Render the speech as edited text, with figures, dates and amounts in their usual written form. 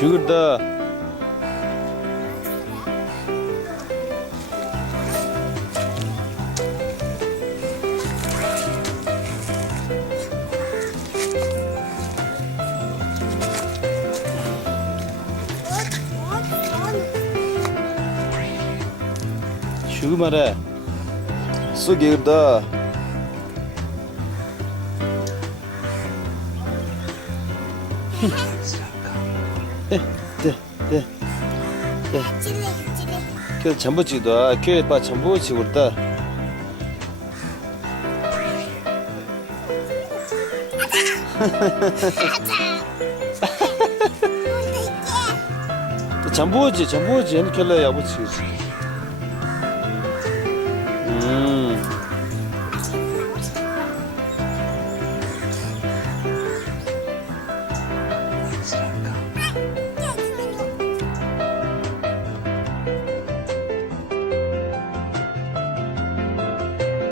죽을다. 죽으마라. 쏘게다. 네. 그 전부 찍다. 교회 봐 전부 찍었다. 전부지 전부지. 얘는 결례야 아버지.